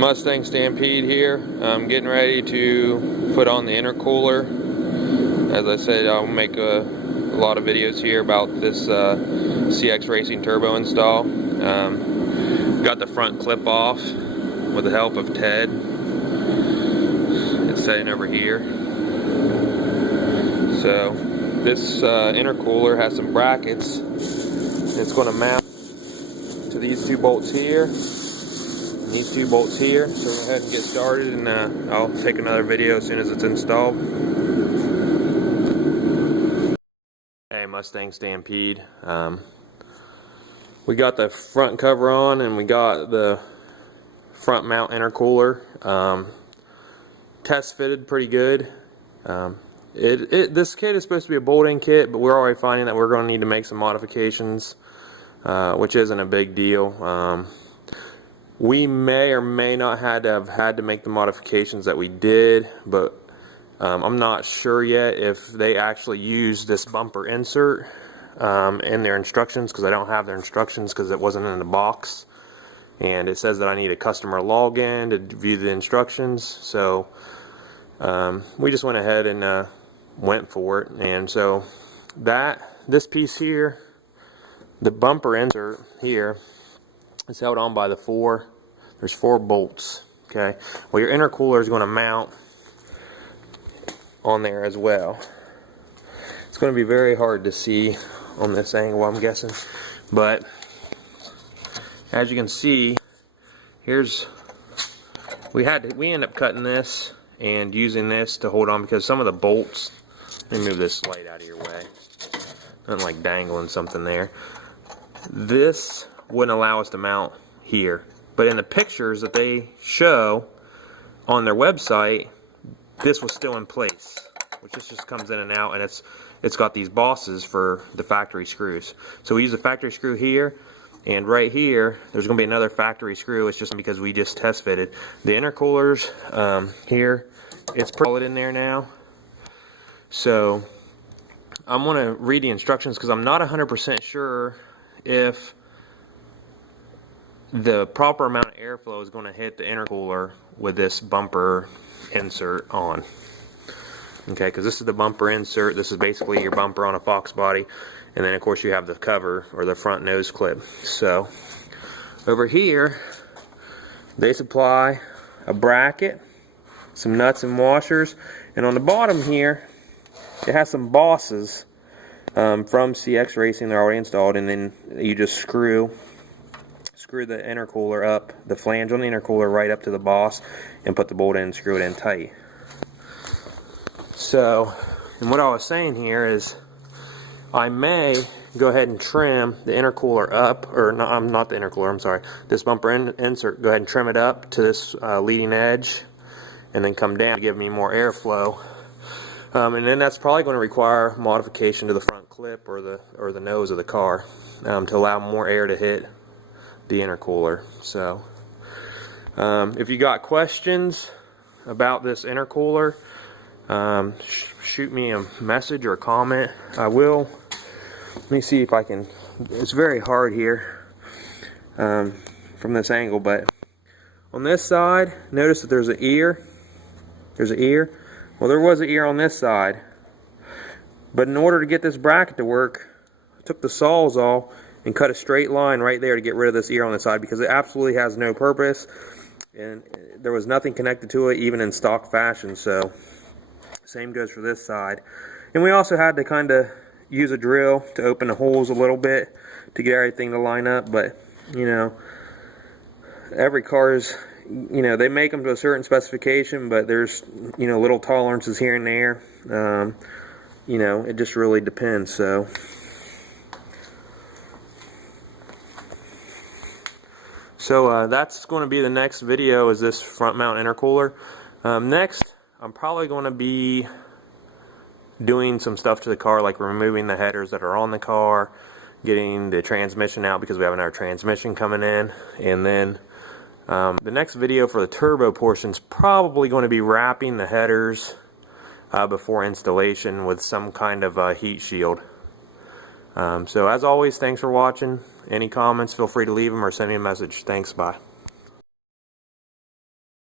Mustang Stampede here. I'm getting ready to put on the intercooler. As I said, I'll make a lot of videos here about this CX Racing turbo install. Got the front clip off with the help of Ted. It's sitting over here. So this intercooler has some brackets. It's going to mount to these two bolts here. These two bolts here. So we'll go ahead and get started, and I'll take another video as soon as it's installed. Hey, Mustang Stampede. We got the front cover on, and we got the front mount intercooler. Test fitted pretty good. This kit is supposed to be a bolt-in kit, but we're already finding that we're going to need to make some modifications, which isn't a big deal. We may or may not have had to make the modifications that we did, but I'm not sure yet if they actually use this bumper insert in their instructions, because I don't have their instructions because it wasn't in the box, and it says that I need a customer login to view the instructions. So we just went ahead and went for it. And so this piece here, the bumper insert here, it's held on by there's 4 bolts. Okay, well, your intercooler is going to mount on there as well. It's going to be very hard to see on this angle, I'm guessing, but as you can see, we end up cutting this and using this to hold on, because some of the bolts, let me move this light out of your way, I'm like dangling something there. This wouldn't allow us to mount here, but in the pictures that they show on their website, this was still in place, which just comes in and out, and it's got these bosses for the factory screws. So we use the factory screw here, and right here there's going to be another factory screw. It's just because we just test fitted the intercoolers here. It's solid in there now. So I'm going to read the instructions, because I'm not 100% sure if the proper amount of airflow is going to hit the intercooler with this bumper insert on. Okay, because this is the bumper insert. This is basically your bumper on a Fox body, and then of course you have the cover, or the front nose clip. So over here they supply a bracket, some nuts and washers, and on the bottom here it has some bosses from CX Racing. They're already installed, and then you just screw the intercooler up, the flange on the intercooler right up to the boss, and put the bolt in and screw it in tight. So, and what I was saying here is I may go ahead and trim the intercooler up, or not the intercooler, I'm sorry, this bumper insert, go ahead and trim it up to this leading edge, and then come down to give me more airflow. And then that's probably going to require modification to the front clip or the nose of the car to allow more air to hit the intercooler. So if you got questions about this intercooler, shoot me a message or a comment. I will. Let me see if I can. It's very hard here from this angle, but on this side, notice that there's an ear. There's an ear. Well, there was an ear on this side, but in order to get this bracket to work, I took the Sawzall and cut a straight line right there to get rid of this ear on the side, because it absolutely has no purpose, and there was nothing connected to it even in stock fashion. So same goes for this side. And we also had to kind of use a drill to open the holes a little bit to get everything to line up. But you know, every car's, you know, they make them to a certain specification, but there's, you know, little tolerances here and there. You know, it just really depends. So that's going to be the next video, is this front mount intercooler. Next, I'm probably going to be doing some stuff to the car, like removing the headers that are on the car, getting the transmission out, because we have another transmission coming in, and then the next video for the turbo portion is probably going to be wrapping the headers before installation with some kind of heat shield. So as always, thanks for watching. Any comments, feel free to leave them or send me a message. Thanks, bye.